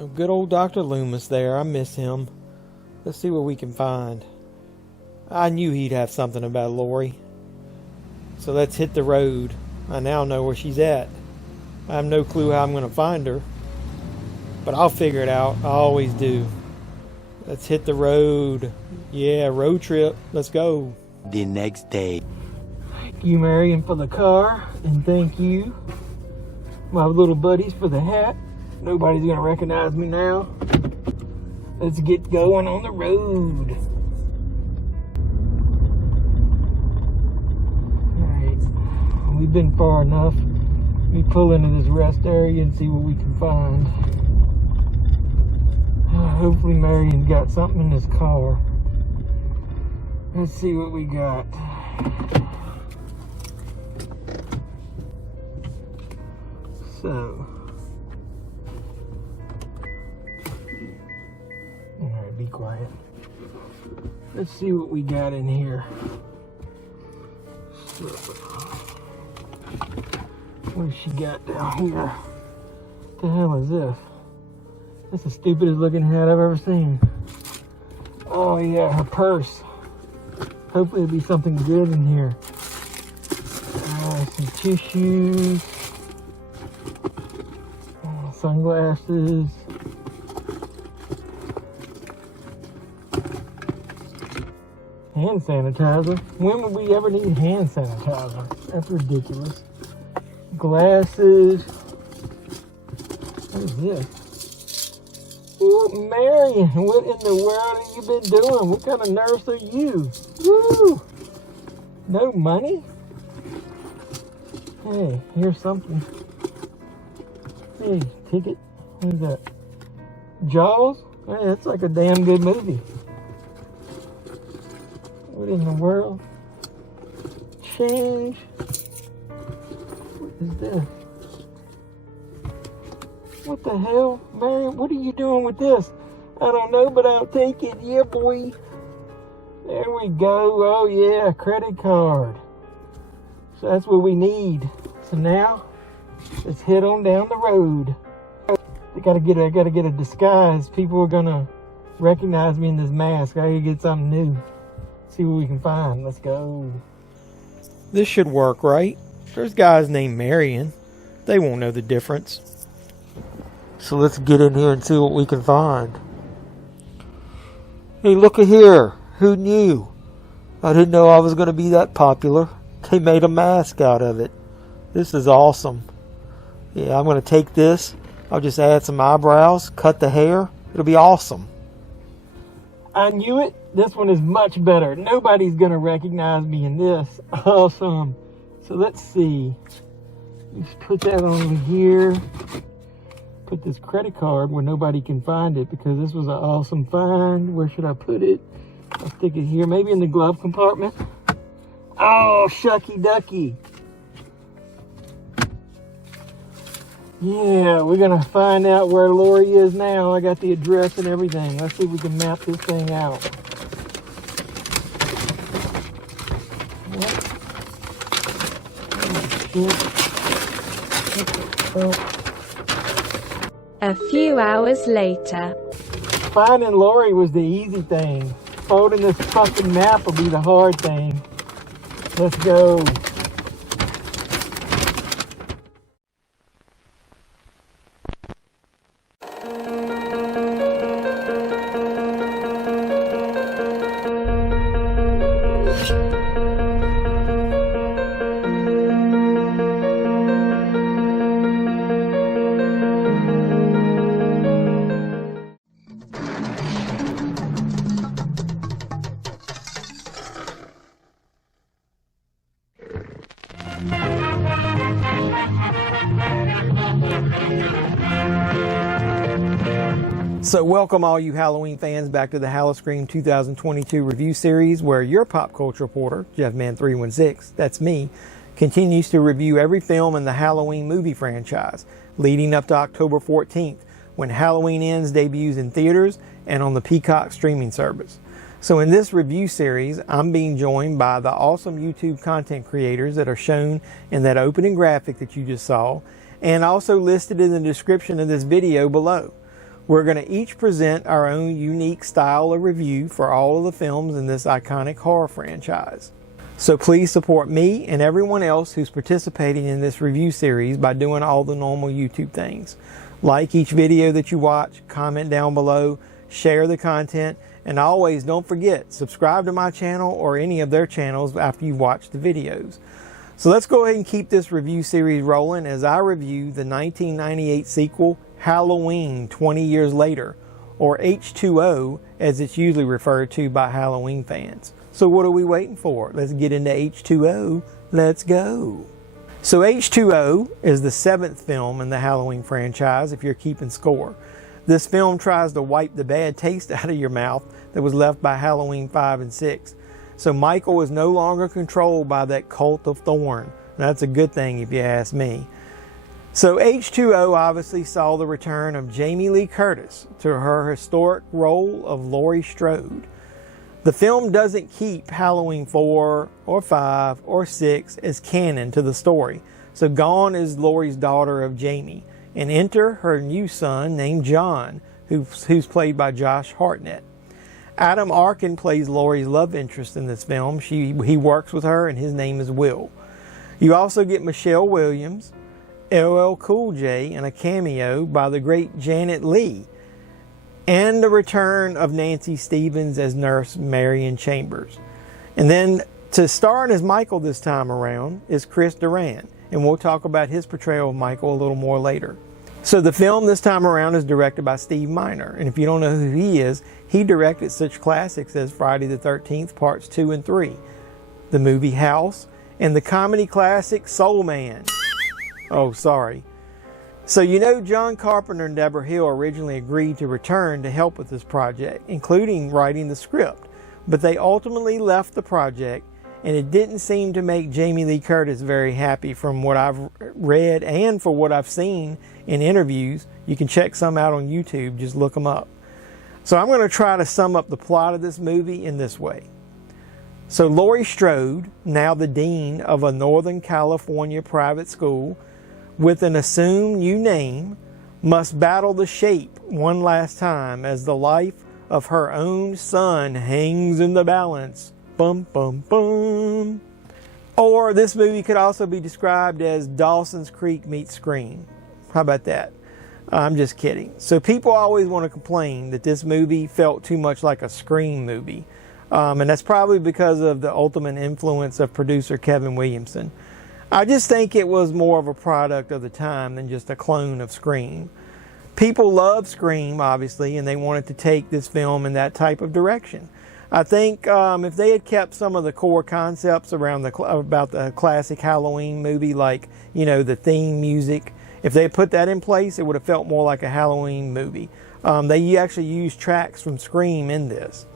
Oh, good old Dr. Loomis there. I miss him. Let's see what we can find. I knew he'd have something about Laurie. So let's hit the road. I now know where she's at. I have no clue how I'm going to find her. But I'll figure it out. I always do. Let's hit the road. Yeah, road trip. Let's go. The next day. Thank you, Marion, for the car. And thank you, my little buddies, for the hat. Nobody's going to recognize me now. Let's get going on the road. Alright. We've been far enough. We pull into this rest area and see what we can find. Hopefully Marion's got something in his car. Let's see what we got. So. Alright, be quiet. Let's see what we got in here. So, what she got down here? What the hell is this? That's the stupidest looking hat I've ever seen. Oh yeah, her purse. Hopefully there'll be something good in here. Some tissues. Sunglasses. Hand sanitizer. When would we ever need hand sanitizer? That's ridiculous. Glasses. What is this? Oh, Marion, what in the world have you been doing? What kind of nurse are you? Woo! No money? Hey, here's something. Hey, ticket. What is that? Jaws? Hey, that's like a damn good movie. What in the world? Change. What is this? What the hell? Marion, what are you doing with this? I don't know, but I'll take it. Yeah, boy. There we go. Oh, yeah, credit card. So that's what we need. So now, let's head on down the road. I gotta get a disguise. People are gonna recognize me in this mask. I gotta get something new. See what we can find. Let's go. This should work, right? There's guys named Marion. They won't know the difference. So let's get in here and see what we can find. Hey, look at here. Who knew? I didn't know I was going to be that popular. They made a mask out of it. This is awesome. Yeah, I'm going to take this. I'll just add some eyebrows, cut the hair. It'll be awesome. I knew it. This one is much better. Nobody's going to recognize me in this. Awesome. So let's see. Just put that over here. Put this credit card where nobody can find it because this was an awesome find. Where should I put it? I'll stick it here. Maybe in the glove compartment. Oh, shucky ducky. Yeah, we're going to find out where Laurie is now. I got the address and everything. Let's see if we can map this thing out. A few hours later. Finding Laurie was the easy thing. Folding this fucking map will be the hard thing. Let's go. So welcome all you Halloween fans back to the HalloSCREAM 2022 review series where your pop culture reporter, JeffMan316, that's me, continues to review every film in the Halloween movie franchise leading up to October 14th when Halloween Ends debuts in theaters and on the Peacock streaming service. So in this review series, I'm being joined by the awesome YouTube content creators that are shown in that opening graphic that you just saw and also listed in the description of this video below. We're going to each present our own unique style of review for all of the films in this iconic horror franchise. So please support me and everyone else who's participating in this review series by doing all the normal YouTube things. Like each video that you watch, comment down below, share the content, and always don't forget, subscribe to my channel or any of their channels after you watch the videos. So let's go ahead and keep this review series rolling as I review the 1998 sequel, Halloween 20 Years Later, or H20 as it's usually referred to by Halloween fans. So what are we waiting for? Let's get into H20. Let's go. So H20 is the 7th film in the Halloween franchise if you're keeping score. This film tries to wipe the bad taste out of your mouth that was left by Halloween 5 and 6. So Michael is no longer controlled by that cult of Thorn. That's a good thing if you ask me. So H20 obviously saw the return of Jamie Lee Curtis to her historic role of Laurie Strode. The film doesn't keep Halloween 4 or 5 or 6 as canon to the story. So gone is Laurie's daughter of Jamie, and enter her new son named John, who's played by Josh Hartnett. Adam Arkin plays Laurie's love interest in this film. He works with her, and his name is Will. You also get Michelle Williams, LL Cool J, and a cameo by the great Janet Leigh, and the return of Nancy Stevens as nurse Marion Chambers. And then to star as Michael this time around is Chris Duran, and we'll talk about his portrayal of Michael a little more later. So the film this time around is directed by Steve Miner, and if you don't know who he is, he directed such classics as Friday the 13th Parts 2 and 3, the movie House, and the comedy classic Soul Man. Oh, sorry. So you know John Carpenter and Deborah Hill originally agreed to return to help with this project, including writing the script, but they ultimately left the project, and it didn't seem to make Jamie Lee Curtis very happy from what I've read and for what I've seen in interviews. You can check some out on YouTube, just look them up. So I'm going to try to sum up the plot of this movie in this way. So Laurie Strode, now the dean of a Northern California private school with an assumed new name, must battle the shape one last time as the life of her own son hangs in the balance. Bum, bum, bum. Or this movie could also be described as Dawson's Creek meets Scream. How about that? I'm just kidding. So people always want to complain that this movie felt too much like a Scream movie. And that's probably because of the ultimate influence of producer Kevin Williamson. I just think it was more of a product of the time than just a clone of Scream. People love Scream, obviously, and they wanted to take this film in that type of direction. I think if they had kept some of the core concepts around about the classic Halloween movie, like, you know, the theme music, if they had put that in place, it would have felt more like a Halloween movie. They actually used tracks from Scream in this.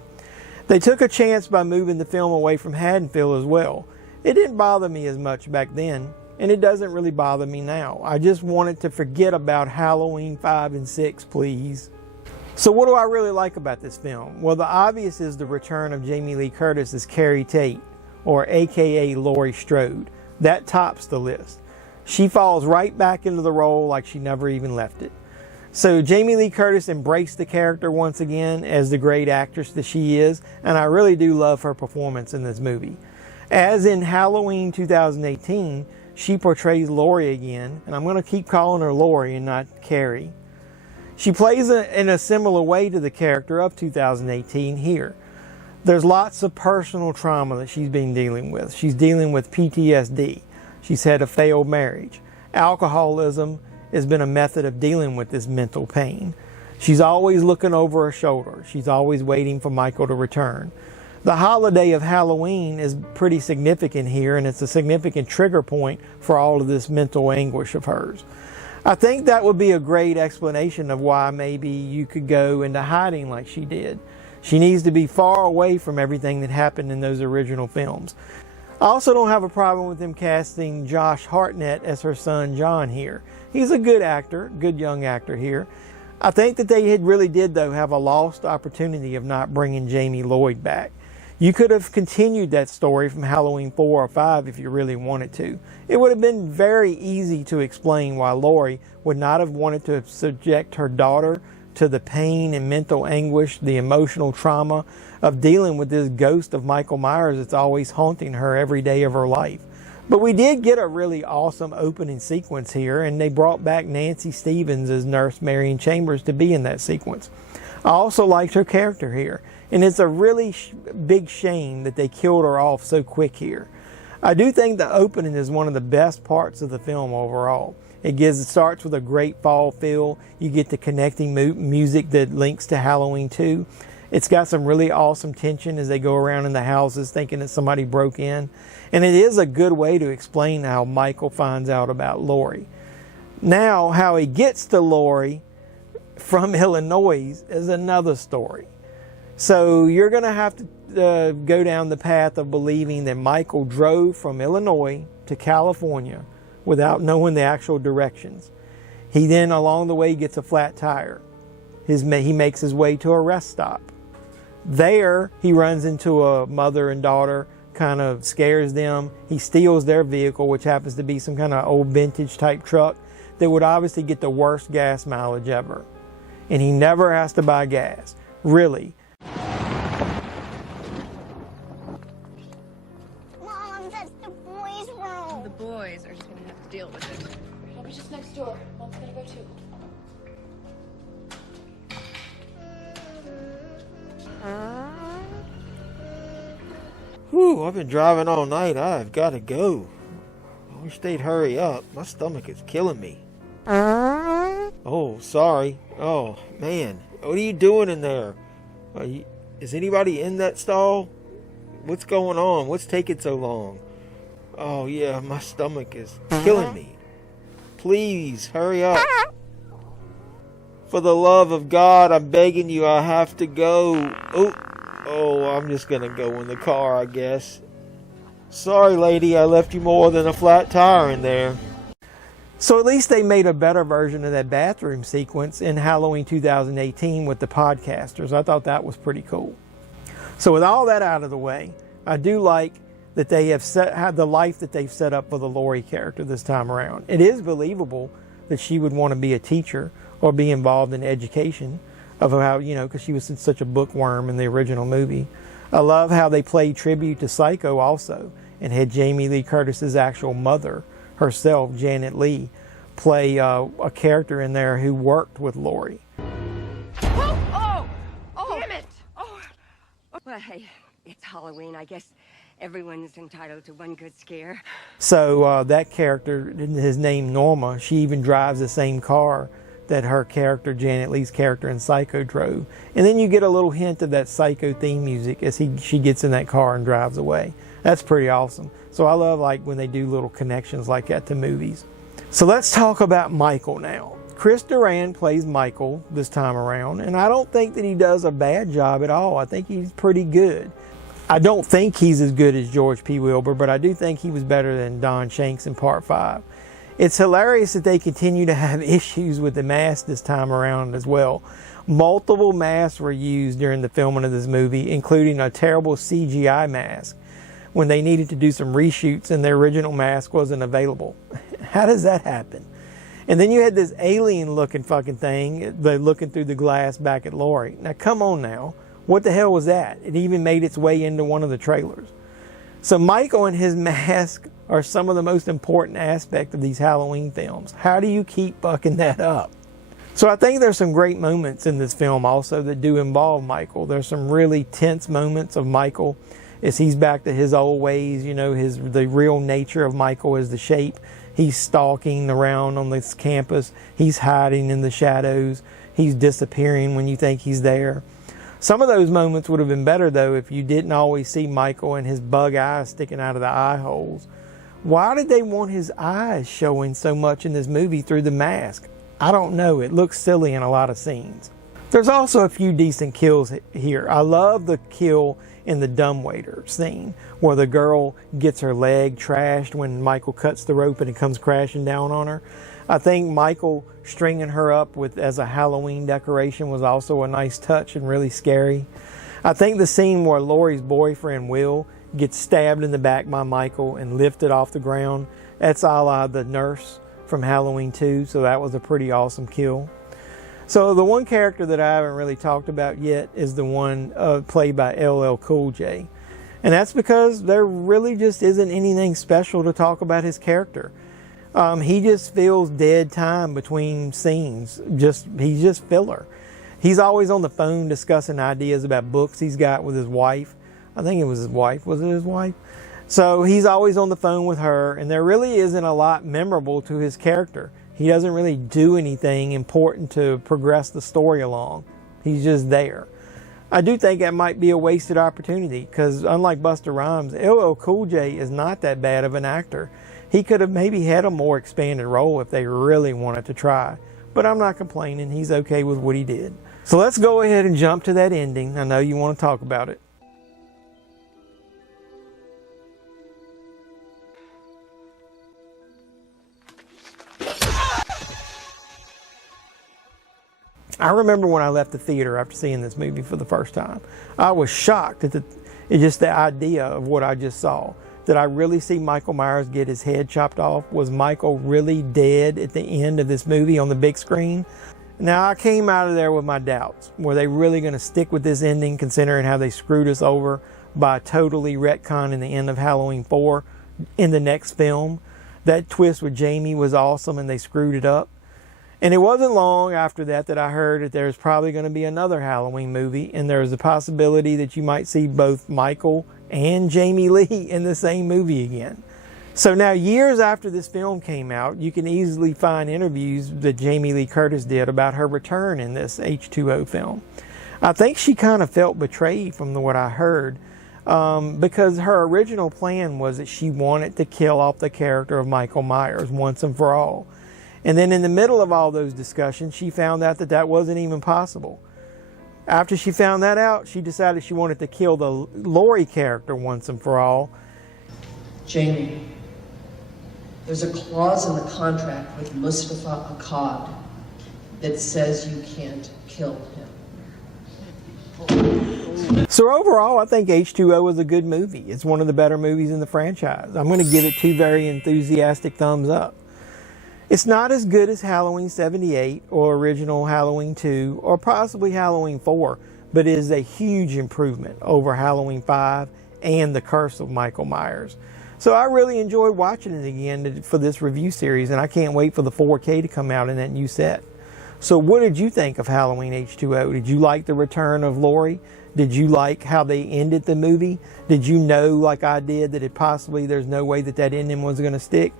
They took a chance by moving the film away from Haddonfield as well. It didn't bother me as much back then, and it doesn't really bother me now. I just wanted to forget about Halloween 5 and 6, please. So what do I really like about this film? Well, the obvious is the return of Jamie Lee Curtis as Carrie Tate, or aka Laurie Strode. That tops the list. She falls right back into the role like she never even left it. So Jamie Lee Curtis embraced the character once again as the great actress that she is, and I really do love her performance in this movie. As in Halloween 2018, she portrays Laurie again, and I'm going to keep calling her Laurie and not Carrie. She plays in a similar way to the character of 2018 here. There's lots of personal trauma that she's been dealing with. She's dealing with PTSD. She's had a failed marriage. Alcoholism has been a method of dealing with this mental pain. She's always looking over her shoulder. She's always waiting for Michael to return. The holiday of Halloween is pretty significant here, and it's a significant trigger point for all of this mental anguish of hers. I think that would be a great explanation of why maybe you could go into hiding like she did. She needs to be far away from everything that happened in those original films. I also don't have a problem with them casting Josh Hartnett as her son John here. He's a good actor, good young actor here. I think that they really did, though, have a lost opportunity of not bringing Jamie Lloyd back. You could have continued that story from Halloween 4 or 5 if you really wanted to. It would have been very easy to explain why Laurie would not have wanted to subject her daughter to the pain and mental anguish, the emotional trauma of dealing with this ghost of Michael Myers that's always haunting her every day of her life. But we did get a really awesome opening sequence here, and they brought back Nancy Stevens as Nurse Marion Chambers to be in that sequence. I also liked her character here, and it's a really big shame that they killed her off so quick here. I do think the opening is one of the best parts of the film overall. It starts with a great fall feel. You get the connecting music that links to Halloween 2. It's got some really awesome tension as they go around in the houses thinking that somebody broke in. And it is a good way to explain how Michael finds out about Laurie. Now, how he gets to Laurie from Illinois is another story. So you're going to have to go down the path of believing that Michael drove from Illinois to California without knowing the actual directions. He then, along the way, gets a flat tire. He makes his way to a rest stop. There, he runs into a mother and daughter, kind of scares them. He steals their vehicle, which happens to be some kind of old vintage type truck that would obviously get the worst gas mileage ever. And he never has to buy gas. Really. Mom, that's the boys' room. The boys are just gonna have to deal with it. I'll be just next door. Mom's gonna go too. Whew, I've been driving all night. I've got to go. I wish they'd hurry up. My stomach is killing me. Oh, sorry. Oh, man. What are you doing in there? Is anybody in that stall? What's going on? What's taking so long? Oh, yeah, my stomach is killing me. Please, hurry up. For the love of God, I'm begging you, I have to go. Oh, I'm just going to go in the car, I guess. Sorry, lady, I left you more than a flat tire in there. So at least they made a better version of that bathroom sequence in Halloween 2018 with the podcasters. I thought that was pretty cool. So with all that out of the way, I do like that they have had the life that they've set up for the Laurie character this time around. It is believable that she would want to be a teacher or be involved in education of how, because she was such a bookworm in the original movie. I love how they played tribute to Psycho also and had Jamie Lee Curtis's actual mother herself, Janet Leigh, play a character in there who worked with Laurie. Oh, damn it! Oh. Well, hey, it's Halloween. I guess everyone's entitled to one good scare. So that character, his name Norma, she even drives the same car that her character, Janet Leigh's character in Psycho, drove. And then you get a little hint of that Psycho theme music as she gets in that car and drives away. That's pretty awesome. So I love when they do little connections like that to movies. So let's talk about Michael now. Chris Duran plays Michael this time around, and I don't think that he does a bad job at all. I think he's pretty good. I don't think he's as good as George P. Wilbur, but I do think he was better than Don Shanks in Part 5. It's hilarious that they continue to have issues with the mask this time around as well. Multiple masks were used during the filming of this movie, including a terrible CGI mask when they needed to do some reshoots and their original mask wasn't available. How does that happen? And then you had this alien looking fucking thing looking through the glass back at Laurie. Now come on now. What the hell was that? It even made its way into one of the trailers. So Michael and his mask are some of the most important aspects of these Halloween films. How do you keep fucking that up? So I think there's some great moments in this film also that do involve Michael. There's some really tense moments of Michael as he's back to his old ways, the real nature of Michael is the shape. He's stalking around on this campus. He's hiding in the shadows. He's disappearing when you think he's there. Some of those moments would have been better, though, if you didn't always see Michael and his bug eyes sticking out of the eye holes. Why did they want his eyes showing so much in this movie through the mask? I don't know. It looks silly in a lot of scenes. There's also a few decent kills here. I love the kill in the dumbwaiter scene where the girl gets her leg trashed when Michael cuts the rope and it comes crashing down on her. I think Michael stringing her up as a Halloween decoration was also a nice touch and really scary. I think the scene where Laurie's boyfriend Will gets stabbed in the back by Michael and lifted off the ground, that's a la the nurse from Halloween 2, so that was a pretty awesome kill. So the one character that I haven't really talked about yet is the one played by LL Cool J. And that's because there really just isn't anything special to talk about his character. He just fills dead time between scenes. He's just filler. He's always on the phone discussing ideas about books he's got with his wife. I think it was his wife. Was it his wife? So he's always on the phone with her, and there really isn't a lot memorable to his character. He doesn't really do anything important to progress the story along. He's just there. I do think that might be a wasted opportunity because unlike Busta Rhymes, LL Cool J is not that bad of an actor. He could have maybe had a more expanded role if they really wanted to try. But I'm not complaining. He's okay with what he did. So let's go ahead and jump to that ending. I know you want to talk about it. I remember when I left the theater after seeing this movie for the first time. I was shocked at just the idea of what I just saw. Did I really see Michael Myers get his head chopped off? Was Michael really dead at the end of this movie on the big screen? Now, I came out of there with my doubts. Were they really going to stick with this ending, considering how they screwed us over by totally retconning the end of Halloween 4 in the next film? That twist with Jamie was awesome, and they screwed it up. And it wasn't long after that I heard that there's probably going to be another Halloween movie, and there's a possibility that you might see both Michael and Jamie Lee in the same movie again. So now, years after this film came out, you can easily find interviews that Jamie Lee Curtis did about her return in this H20 film. I think she kind of felt betrayed from what I heard, because her original plan was that she wanted to kill off the character of Michael Myers once and for all. And then in the middle of all those discussions, she found out that that wasn't even possible. After she found that out, she decided she wanted to kill the Laurie character once and for all. Jamie, there's a clause in the contract with Mustafa Akkad that says you can't kill him. So overall, I think H20 was a good movie. It's one of the better movies in the franchise. I'm going to give it 2 very enthusiastic thumbs up. It's not as good as Halloween 78 or original Halloween 2 or possibly Halloween 4, but it is a huge improvement over Halloween 5 and The Curse of Michael Myers. So I really enjoyed watching it again for this review series, and I can't wait for the 4K to come out in that new set. So what did you think of Halloween H20? Did you like the return of Laurie? Did you like how they ended the movie? Did you know, like I did, that there's no way that ending was going to stick?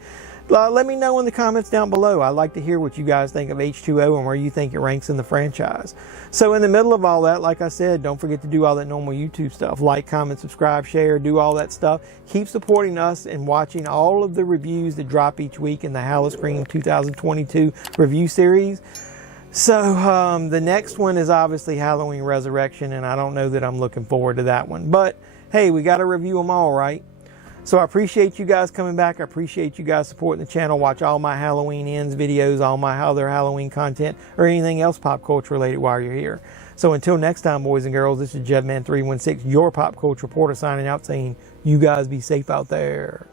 Let me know in the comments down below. I'd like to hear what you guys think of H20 and where you think it ranks in the franchise. So in the middle of all that, like I said, don't forget to do all that normal YouTube stuff. Like, comment, subscribe, share, do all that stuff. Keep supporting us and watching all of the reviews that drop each week in the HalloSCREAM 2022 review series. So the next one is obviously Halloween Resurrection, and I don't know that I'm looking forward to that one. But hey, we got to review them all, right? So I appreciate you guys coming back. I appreciate you guys supporting the channel. Watch all my Halloween Ends videos, all my other Halloween content, or anything else pop culture related while you're here. So until next time, boys and girls, this is Jedman316, your pop culture reporter, signing out saying, you guys be safe out there.